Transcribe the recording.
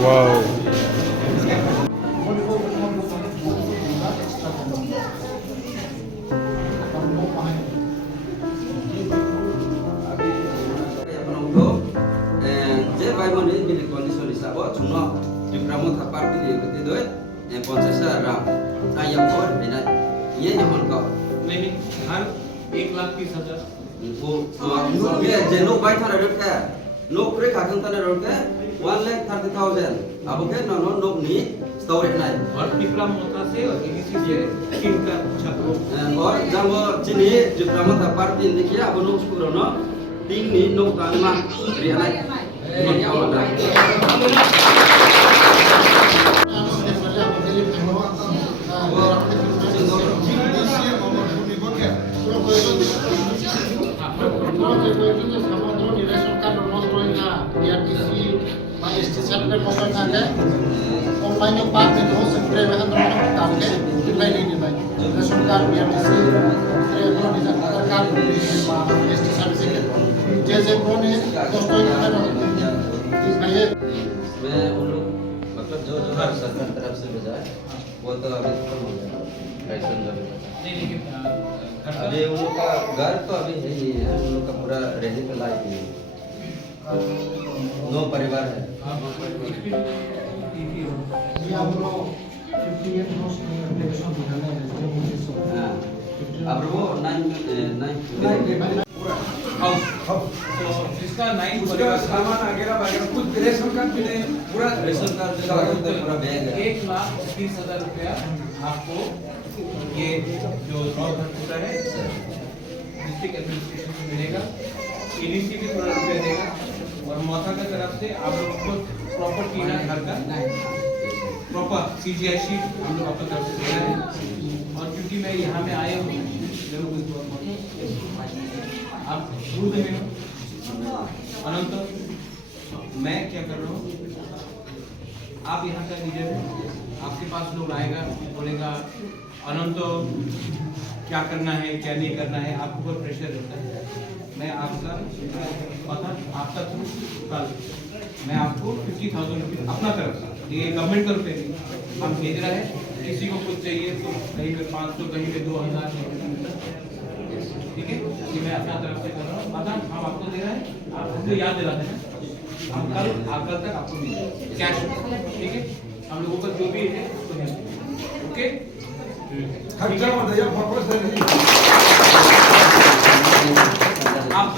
Wow. ये जमन का नहीं हर 1,30,000 वो ये जे लोग बैठा रहे थे लोग प्रे खाकन तने रहे 1,30,000 अब के नो लोग नी स्टोरेज नहीं और डिप्लोमा होता से और इसी से किनका छात्रों और जब जिनी डिप्लोमा था पार्टी देखिए अब लोग स्कूल नो टिंग नी नो तानमा realize online yang part itu sebenarnya kan terkait nilai nilai reson card biar isi kalau bisa terkait di ST service जैसे प्रोने दोस्तों ये मैं उन लोग मतलब जो हर सरकार तरफ से भेजा है वो तो अभी खत्म हो गया राशन का नहीं लेकिन अभी उन लोग का घर तो अभी है ही है उन लोग का पूरा रहने का लायक नहीं है 9 परिवार है हम लोग 58 रोज में इलेक्शन दिखाने हैं अब वो 9 इसका 9 उसका सामान वगैरह वगैरह कुछ रेशन कार्ड भी नहीं पूरा रेशन कार्ड पूरा बैग है 1,30,000 रुपया आपको ये जो 9 घर होता है डिस्ट्रिक्ट एडमिनिस्ट्रेशन से मिलेगा इनिसी भी थोड़ा रुपया देगा और मौथा की तरफ से आप लोगों को प्रॉपर टीना घर का प्रॉपर CGI शीट हम लोग अपनी तरफ से दे रहे हैं और क्योंकि मैं यहाँ में आया हूँ आप शुरू में अनंत मैं क्या कर रहा हूँ आप यहाँ का लीडर हैं आपके पास लोग आएगा बोलेगा अनंत क्या करना है क्या नहीं करना है आपको बहुत प्रेशर रहता है मैं आपका पता आपका थ्रू कल मैं आपको 50,000 रुपये अपना तरफ से ये गवर्नमेंट का रुपये हम भेज रहे हैं किसी को कुछ चाहिए तो कहीं पे 500 कहीं पे 2,000 ठीक है ये मैं अपना तरफ से कर रहा हूँ पता हम आपको दे रहे हैं आप हमको याद दिलाते हैं हम कल तक आपको मिल कैश ठीक है हम लोगों का जो भी है ओके खर्चा बताइए वापस